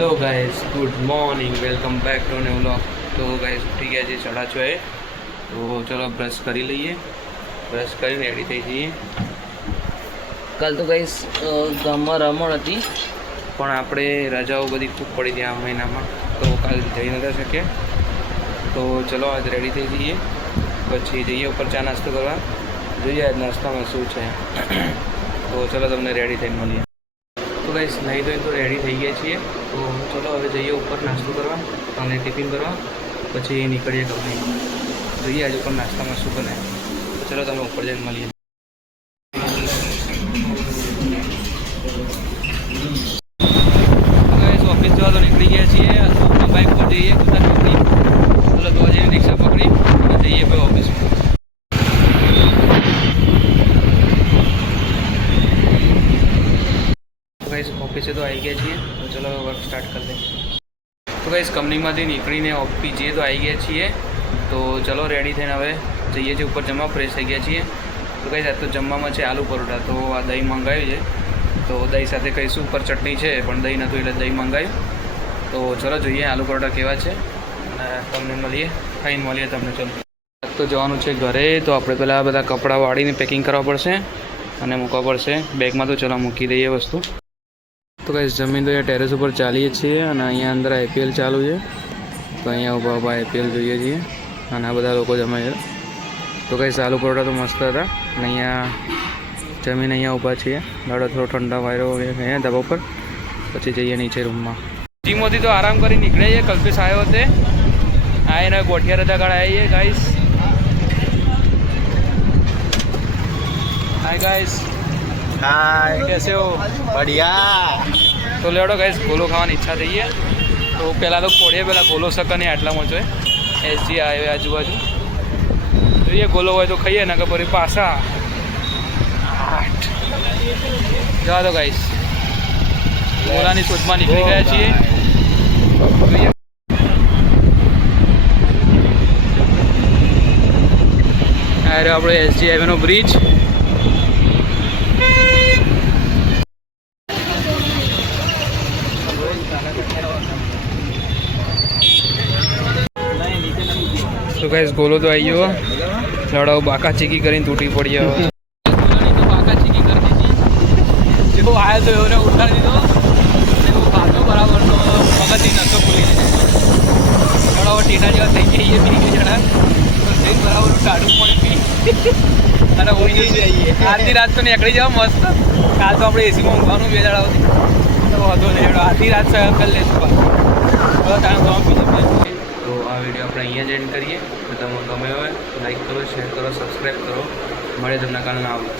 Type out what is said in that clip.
Hello guys, good morning, welcome back to new vlog. तो guys उठी गया છે 6:30 તો ચલો બ્રશ કરી લઈએ। બ્રશ કરીને રેડી થઈ જઈએ। કાલ તો ગાઈસ ગામમાં રમણ હતી પણ આપણે રજાઓ બધી ખૂબ પડી હતી આ મહિનામાં, તો કાલ જઈ નતા શક્યા। તો ચલો આજ રેડી થઈ જઈએ, પછી જઈએ ઉપર ચા નાસ્તો કરવા, જોઈએ આજ નાસ્તામાં શું છે। તો ચલો તમને રેડી થઈને મળીએ। तो गाइस नहीं तो रेडी थी गए छे, तो चलो हमें जाइए ऊपर नास्तो करवा અને ટિફિન કરવા, પછી નીકળીએ કંપની। જોઈએ आज ऊपर नास्ता में शू बने, तो चलो તમે ऊपर જઈને મળીએ। तो गाइस ऑफिस जवा तो निकली गया छे, बाइक पर जाइए कुछ कंपनी, चलो तो जाइए रिक्शा पकड़ी जाइए पे ऑफिस में। ऑफिस से तो आई गया छे, तो चलो वर्क स्टार्ट कर दे। तो गाइस कंपनी में निकली ऑफिस जाइए तो आई गया छे, तो चलो रेडी थे हमें जाइए छे ऊपर जमवा, फ्रेश थी गया छे। तो गाइस आज तो जमवा में है आलू परोठा, तो आ दही मंगाव्યું છે, तो दही साथ कहीशू पर चटनी है पण दही नतुं એટલે दही मंगाव्યું। तो चलो જોઈએ आलू परोठा केवा છે અને તમને મળીએ, ખાઈને મળીએ તમને। चलो आज तो જવાનું છે ઘરે, तो આપણે પહેલાં બધા કપડાં વાળીને પેકિંગ કરવા પડશે અને મૂકવા પડશે બેગમાં। तो चलो મૂકી દઈએ વસ્તુ। तो गाइस जमीन तो टेरेस पर चालीए छे અને અહીંયા અંદર IPL ચાલુ છે, તો અહીંયા ઊભા ઊભા IPL જોઈએ છીએ અને આ બધા લોકો જમે છે। તો ગાइस આલુ પરોઠા તો મસ્ત હતા અને અહીંયા જમીન અહીંયા ઊભા છીએ, દાડો થોડો ઠંડા વાયરો અહીંયા ધાબા પર, પછી જઈએ નીચે રૂમમાં। જીમોથી તો આરામ કરી નીકળે છે, કલ્પેશ આવ્યો હતે આ એના ગોઠિયા રજા કાઢ આવીએ ગાइस। हाय गाइस, हाय, कैसे हो? बढ़िया। तो लेवड़ो गाइस गोलो खाવાની ઈચ્છા થઈ है, तो पहला तो खोड़िए पहला गोलो सकने आटला मचो है SG आए आजूबाजू, तो ये गोलो हो तो खाइए ना कि पासा जवा दो गाइस। गोलानी शोधમાં નીકળી ગયા છીએ। अरे આપણે SG हाईवे નો બ્રિજ। तो गाइस गोलो तो आई गयो, लड़ाओ बाका चीकी करीने तूटी पड़ी है। तो बाका चीकी कर दी थी, जो आया तो एवने उठाड़ी दीधो, वो खातो बराबर तो मगजनी नसो खुली लड़ाओ टीटा जेवा थई गई है, बीगी जणा तो देख बराबर काढू पड़ी पी अरे होई नहीं जाइए। आधी रात तो નીકળી જાવ मस्त, काल तो આપણે एसी में ઊંઘવાનું બે દાડા સુધી, तो वांधो नहीं, आधी रात सहन कर लेશું। तो તાણ તો બીજું तो आ वीडियो આપણે અહીંયા જ એન્ડ કરીએ। તો તમને ગમે હોય તો લાઈક કરો, શેર કરો, સબસ્ક્રાઈબ કરો। મળે તમને કાલના આવું।